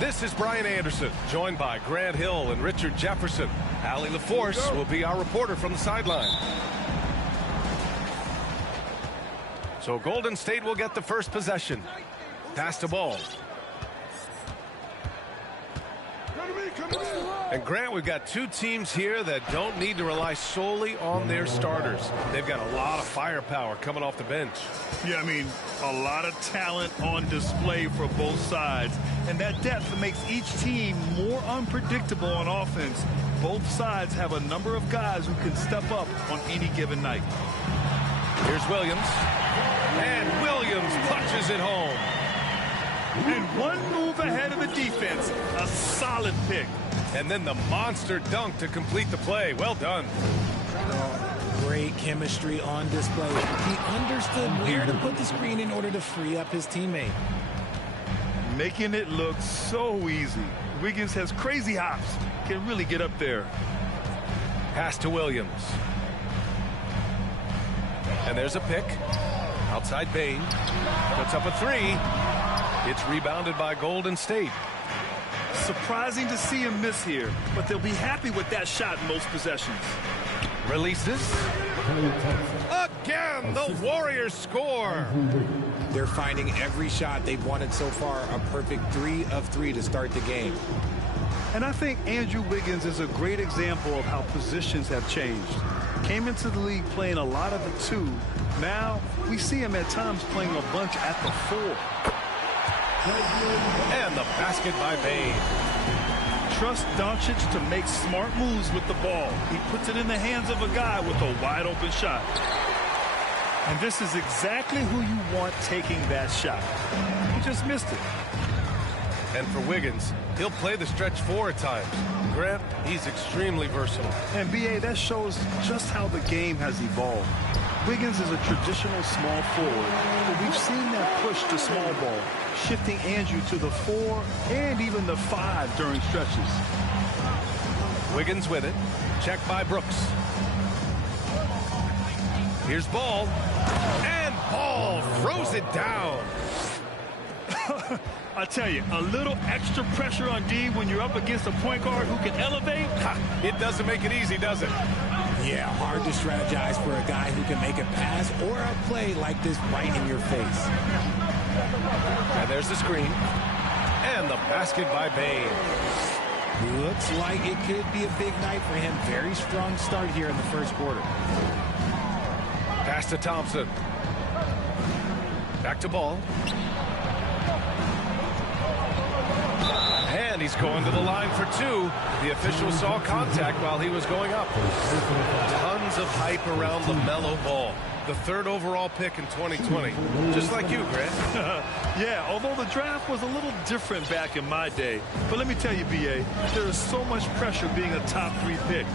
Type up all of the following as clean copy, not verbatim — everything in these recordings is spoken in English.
This is Brian Anderson, joined by Grant Hill and Richard Jefferson. Allie LaForce will be our reporter from the sideline. So Golden State will get the first possession. Pass the ball. And Grant, we've got two teams here that don't need to rely solely on their starters. They've got a lot of firepower coming off the bench. Yeah, I mean, a lot of talent on display for both sides. And that depth makes each team more unpredictable on offense. Both sides have a number of guys who can step up on any given night. Here's Williams. And Williams punches it home. And one move ahead of the defense. A solid pick. And then the monster dunk to complete the play. Well done. Great chemistry on display. He understood where to put the screen in order to free up his teammate. Making it look so easy. Wiggins has crazy hops. Can really get up there. Pass to Williams. And there's a pick. Outside Bane. Puts up a three. It's rebounded by Golden State. Surprising to see him miss here, but they'll be happy with that shot most possessions. Releases. Again, the Warriors score. They're finding every shot they've wanted so far a perfect 3 of 3 to start the game. And I think Andrew Wiggins is a great example of how positions have changed. Came into the league playing a lot of the 2. Now we see him at times playing a bunch at the 4. And the basket by Bane. Trust Doncic to make smart moves with the ball. He puts it in the hands of a guy with a wide open shot. And this is exactly who you want taking that shot. He just missed it. And for Wiggins, he'll play the stretch 4 at times. Grant, he's extremely versatile. And B.A., that shows just how the game has evolved. Wiggins is a traditional small forward, but we've seen that push to small ball, shifting Andrew to the 4 and even the 5 during stretches. Wiggins with it. Check by Brooks. Here's Ball. And Ball throws it down. I tell you, a little extra pressure on D when you're up against a point guard who can elevate. It doesn't make it easy, does it? Yeah, hard to strategize for a guy who can make a pass or a play like this right in your face. And there's the screen. And the basket by Bane. Looks like it could be a big night for him. Very strong start here in the first quarter. Pass to Thompson. Back to Ball. And he's going to the line for 2. The official saw contact while he was going up. Tons of hype around LaMelo Ball, the 3rd overall pick in 2020. Just like you, Grant. Yeah, although the draft was a little different back in my day. But let me tell you, B.A., there is so much pressure being a top 3 pick.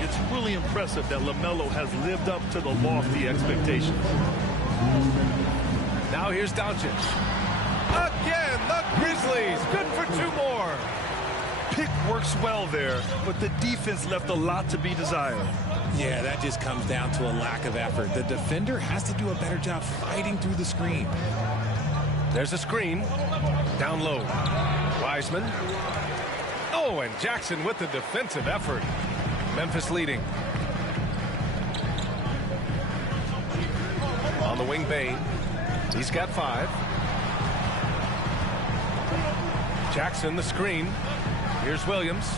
It's really impressive that LaMelo has lived up to the lofty expectations. Now here's Doncic. Again, the Grizzlies. Good for 2 more. Pick works well there, but the defense left a lot to be desired. Yeah, that just comes down to a lack of effort. The defender has to do a better job fighting through the screen. There's a screen. Down low. Wiseman. Oh, and Jackson with the defensive effort. Memphis leading. On the wing, Bane. He's got 5. Jackson, the screen. Here's Williams.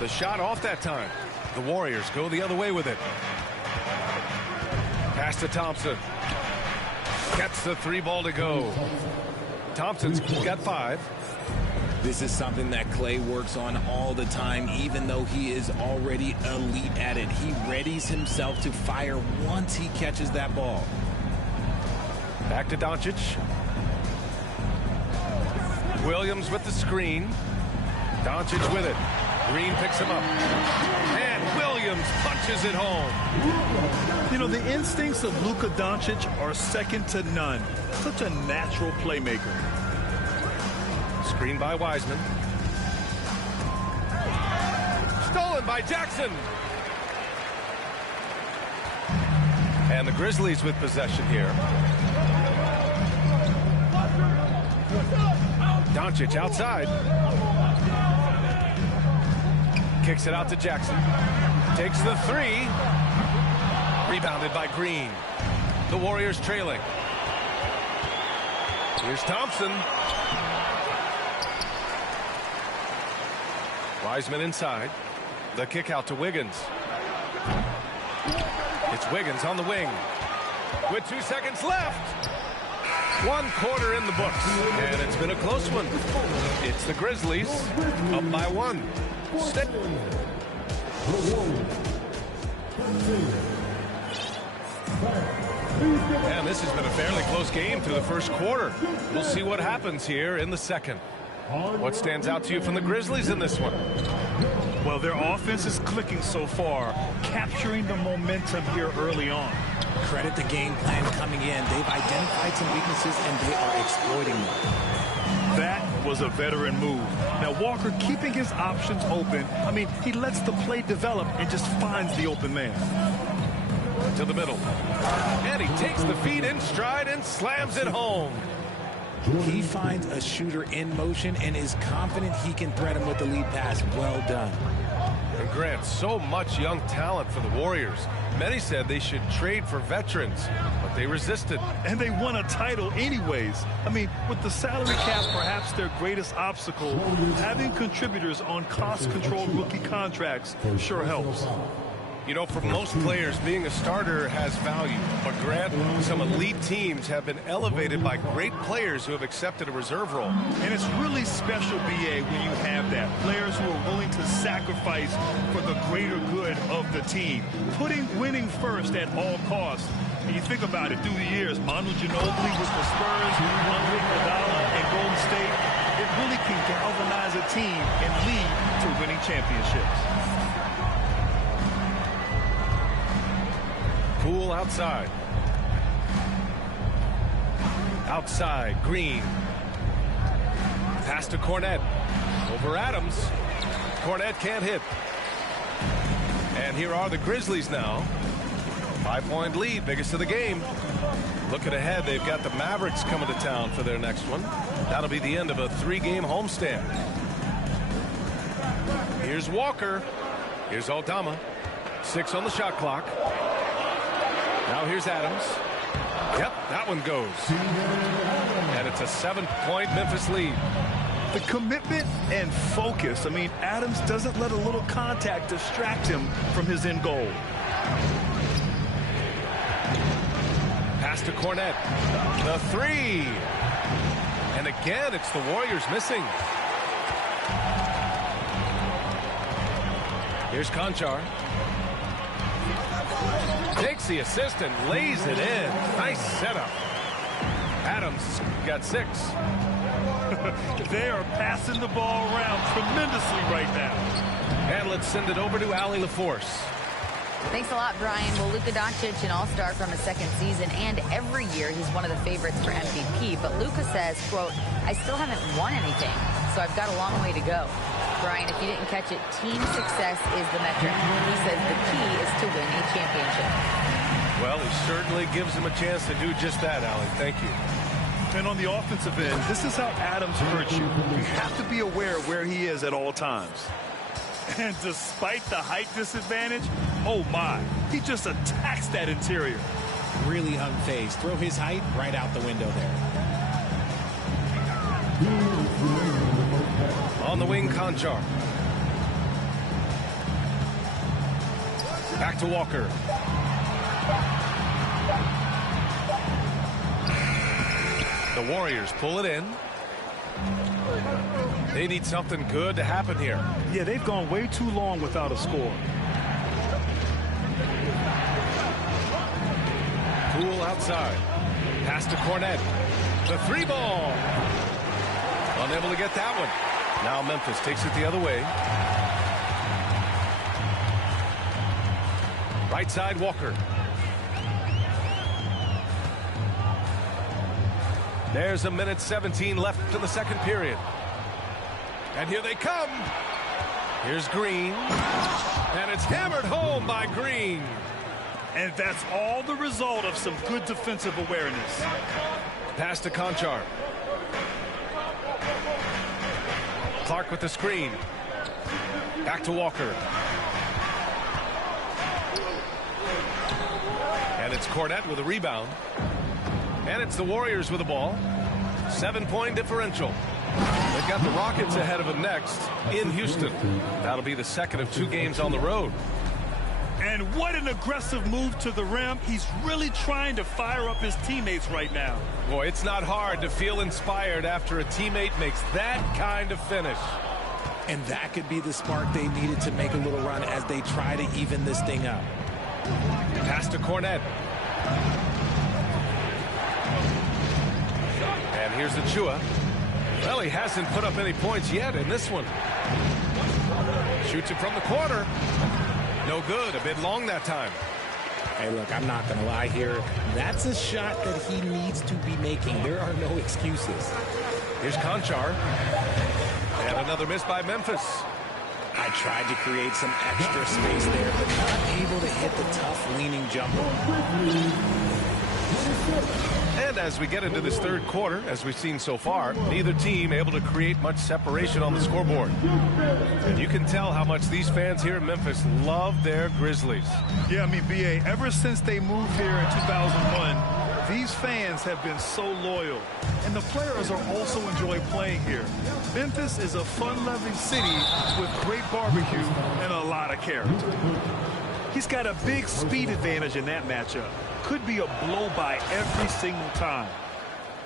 The shot off that time. The Warriors go the other way with it. Pass to Thompson. Gets the 3 ball to go. Thompson's got 5. This is something that Klay works on all the time, even though he is already elite at it. He readies himself to fire once he catches that ball. Back to Doncic. Williams with the screen. Doncic with it. Green picks him up. And Williams punches it home. You know, the instincts of Luka Doncic are second to none. Such a natural playmaker. Screen by Wiseman. Stolen by Jackson. And the Grizzlies with possession here. Doncic outside. Kicks it out to Jackson. Takes the three. Rebounded by Green. The Warriors trailing. Here's Thompson. Wiseman inside. The kick out to Wiggins. It's Wiggins on the wing. With 2 seconds left. 1 quarter in the books. And it's been a close one. It's the Grizzlies up by 1. And this has been a fairly close game through the first quarter. We'll see what happens here in the second. What stands out to you from the Grizzlies in this one? Well, their offense is clicking so far, capturing the momentum here early on. Credit the game plan coming in. They've identified some weaknesses, and they are exploiting them. That was a veteran move. Now, Walker keeping his options open. I mean, he lets the play develop and just finds the open man. To the middle. And he takes the feed in stride and slams it home. He finds a shooter in motion and is confident he can thread him with the lead pass. Well done. And Grant, so much young talent for the Warriors. Many said they should trade for veterans, but they resisted. And they won a title anyways. I mean, with the salary cap perhaps their greatest obstacle, having contributors on cost-controlled rookie contracts sure helps. You know, for most players, being a starter has value. But Grant, some elite teams have been elevated by great players who have accepted a reserve role. And it's really special, B.A., when you have that. Players who are willing to sacrifice for the greater good of the team. Putting winning first at all costs. And you think about it through the years, Manu Ginobili with the Spurs, Andre Iguodala and Golden State, it really can galvanize a team and lead to winning championships. Poole outside. Outside, Green. Pass to Cornette. Over Adams. Cornette can't hit. And here are the Grizzlies now. 5-point lead, biggest of the game. Looking ahead, they've got the Mavericks coming to town for their next one. That'll be the end of a 3-game homestand. Here's Walker. Here's Aldama. 6 on the shot clock. Now here's Adams. Yep, that one goes. And it's a 7-point Memphis lead. The commitment and focus. I mean, Adams doesn't let a little contact distract him from his end goal. Pass to Cornette. The 3. And again, it's the Warriors missing. Here's Conchar. Takes the assist and lays it in. Nice setup. Adams got 6. They are passing the ball around tremendously right now. And let's send it over to Allie LaForce. Thanks a lot, Brian. Well, Luka Doncic, an all-star from his second season, and every year he's one of the favorites for MVP. But Luka says, quote, I still haven't won anything, so I've got a long way to go. Brian, if you didn't catch it, team success is the metric. He says the key is to win a championship. Well, he certainly gives him a chance to do just that, Allie. Thank you. And on the offensive end, this is how Adams hurts you. You have to be aware of where he is at all times. And despite the height disadvantage, oh my, he just attacks that interior. Really unfazed. Throw his height right out the window there. On the wing, Conchar. Back to Walker. The Warriors pull it in. They need something good to happen here. Yeah, they've gone way too long without a score. Poole outside. Pass to Cornette. The 3 ball. Unable to get that one. Now Memphis takes it the other way. Right side, Walker. There's a minute 17 left in the second period. And here they come. Here's Green. And it's hammered home by Green. And that's all the result of some good defensive awareness. Pass to Conchar. Clark with the screen. Back to Walker. And it's Kornet with a rebound. And it's the Warriors with the ball. 7-point differential. They've got the Rockets ahead of them next in Houston. That'll be the second of 2 games on the road. And what an aggressive move to the rim. He's really trying to fire up his teammates right now. Boy, it's not hard to feel inspired after a teammate makes that kind of finish. And that could be the spark they needed to make a little run as they try to even this thing up. Pass to Kornet. And here's Achua. Well, he hasn't put up any points yet in this one. Shoots it from the corner. No good. A bit long that time. Hey, look, I'm not going to lie here. That's a shot that he needs to be making. There are no excuses. Here's Conchar. And another miss by Memphis. I tried to create some extra space there, but not able to hit the tough leaning jumper. And as we get into this third quarter, as we've seen so far, neither team able to create much separation on the scoreboard. And you can tell how much these fans here in Memphis love their Grizzlies. Yeah, I mean, B.A., ever since they moved here in 2001, these fans have been so loyal. And the players are also enjoy playing here. Memphis is a fun-loving city with great barbecue and a lot of character. He's got a big speed advantage in that matchup. Could be a blow-by every single time.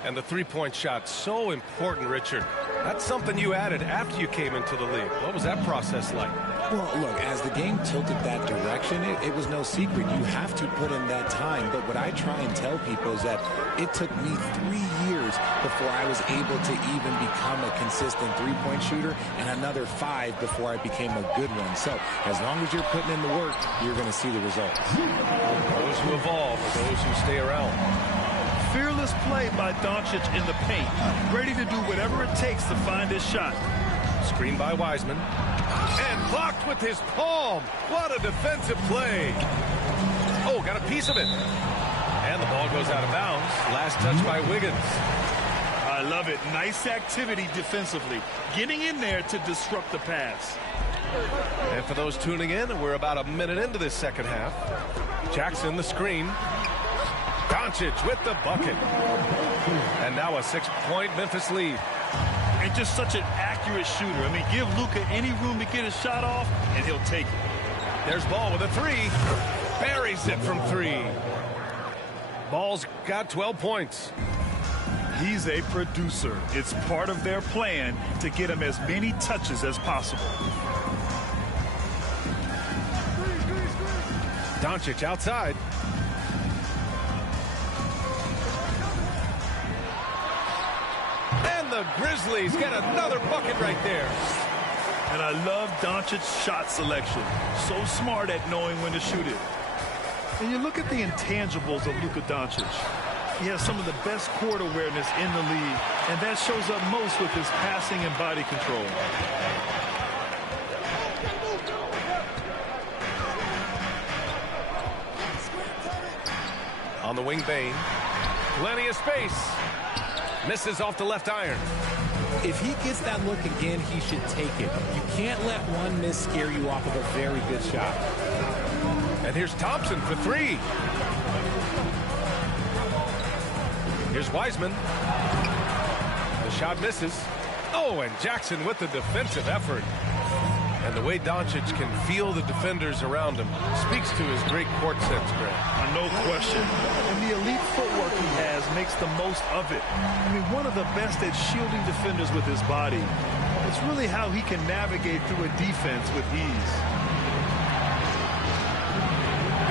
And the three-point shot, so important, Richard. That's something you added after you came into the league. What was that process like? Well, look, as the game tilted that direction, it was no secret. You have to put in that time. But what I try and tell people is that it took me 3 years before I was able to even become a consistent three-point shooter, and another 5 before I became a good one. So as long as you're putting in the work, you're going to see the results. Those who evolve are those who stay around. Fearless play by Doncic in the paint. Ready to do whatever it takes to find his shot. Screen by Wiseman. And blocked with his palm. What a defensive play. Oh, got a piece of it. And the ball goes out of bounds. Last touch by Wiggins. I love it. Nice activity defensively. Getting in there to disrupt the pass. And for those tuning in, we're about a minute into this second half. Jackson, the screen. Doncic with the bucket. And now a 6-point Memphis lead. And just such an accurate shooter. I mean, give Luka any room to get his shot off, and he'll take it. There's Ball with a 3. Buries it from 3. Ball's got 12 points. He's a producer. It's part of their plan to get him as many touches as possible. Doncic outside. And the Grizzlies get another bucket right there. And I love Doncic's shot selection. So smart at knowing when to shoot it. And you look at the intangibles of Luka Doncic. He has some of the best court awareness in the league, and that shows up most with his passing and body control. On the wing, Bane. Plenty of space. Misses off the left iron. If he gets that look again, he should take it. You can't let one miss scare you off of a very good shot. And here's Thompson for 3. Here's Wiseman. The shot misses. Oh, and Jackson with the defensive effort. And the way Doncic can feel the defenders around him speaks to his great court sense, Greg. No question. And the elite footwork he has makes the most of it. I mean, one of the best at shielding defenders with his body. It's really how he can navigate through a defense with ease.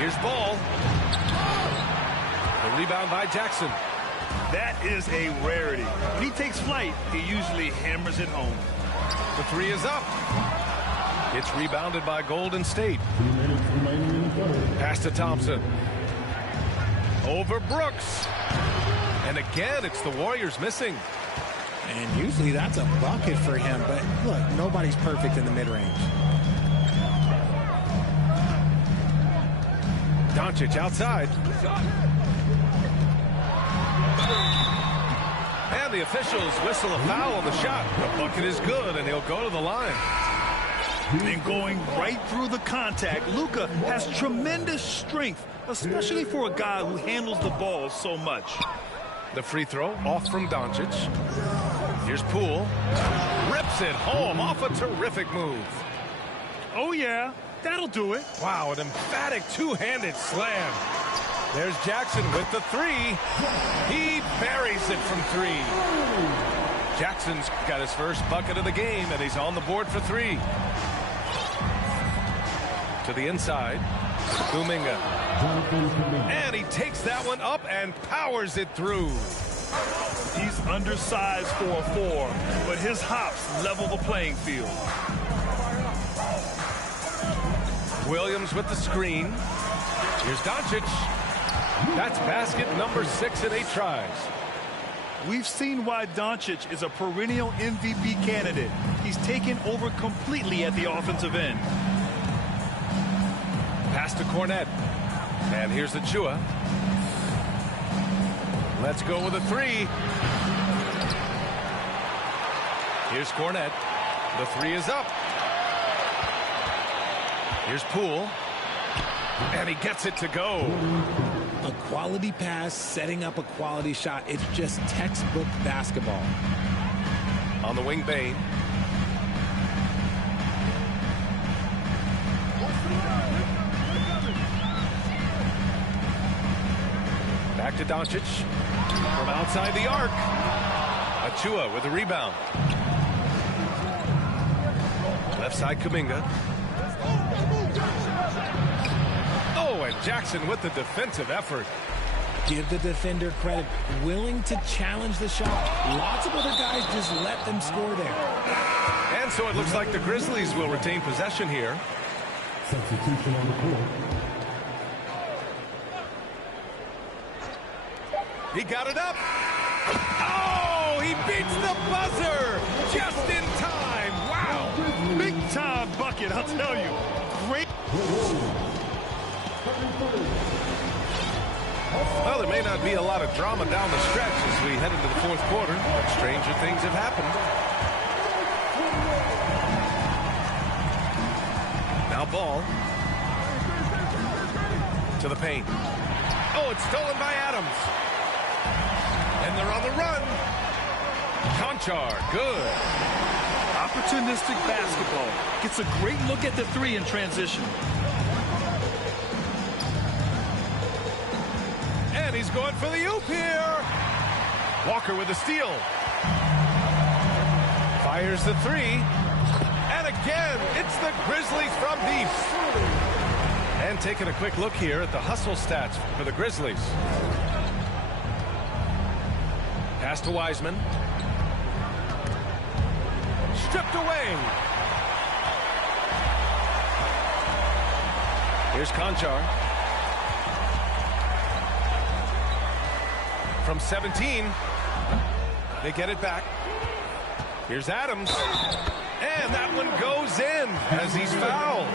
Here's Ball. The rebound by Jackson. That is a rarity. When he takes flight, he usually hammers it home. The 3 is up. It's rebounded by Golden State. Pass to Thompson. Over Brooks. And again, it's the Warriors missing. And usually that's a bucket for him. But look, nobody's perfect in the mid-range. Doncic outside. And the officials whistle a foul on the shot. The bucket is good, and he'll go to the line. And going right through the contact, Luka has tremendous strength, especially for a guy who handles the ball so much. The free throw off from Doncic. Here's Poole. Rips it home off a terrific move. Oh, yeah, that'll do it. Wow, an emphatic two-handed slam. There's Jackson with the three. He buries it from three. Jackson's got his first bucket of the game, and he's on the board for three. To the inside, Kuminga. And he takes that one up and powers it through. He's undersized for a 4, but his hops level the playing field. Williams with the screen. Here's Doncic. That's basket number 6 in 8 tries. We've seen why Doncic is a perennial MVP candidate. He's taken over completely at the offensive end. Pass to Kornet. And here's Achua. Let's go with a three. Here's Kornet. The three is up. Here's Poole. And he gets it to go. A quality pass, setting up a quality shot. It's just textbook basketball. On the wing, Bane. Back to Doncic. From outside the arc. Achua with a rebound. Left side, Kuminga. Oh, and Jackson with the defensive effort. Give the defender credit. Willing to challenge the shot. Lots of other guys just let them score there. And so it looks like the Grizzlies will retain possession here. Substitution on the court. He got it up. Oh, he beats the buzzer just in time. Wow. Big time bucket, I'll tell you. Great. Well, there may not be a lot of drama down the stretch as we head into the fourth quarter, but stranger things have happened. Now ball. To the paint. Oh, it's stolen by Adams. And they're on the run. Konchar, good. Opportunistic basketball. Gets a great look at the three in transition. And he's going for the oop here. Walker with a steal. Fires the three. And again, it's the Grizzlies from deep. And taking a quick look here at the hustle stats for the Grizzlies. Pass to Wiseman. Stripped away. Here's Konchar. From 17. They get it back. Here's Adams. And that one goes in as he's fouled.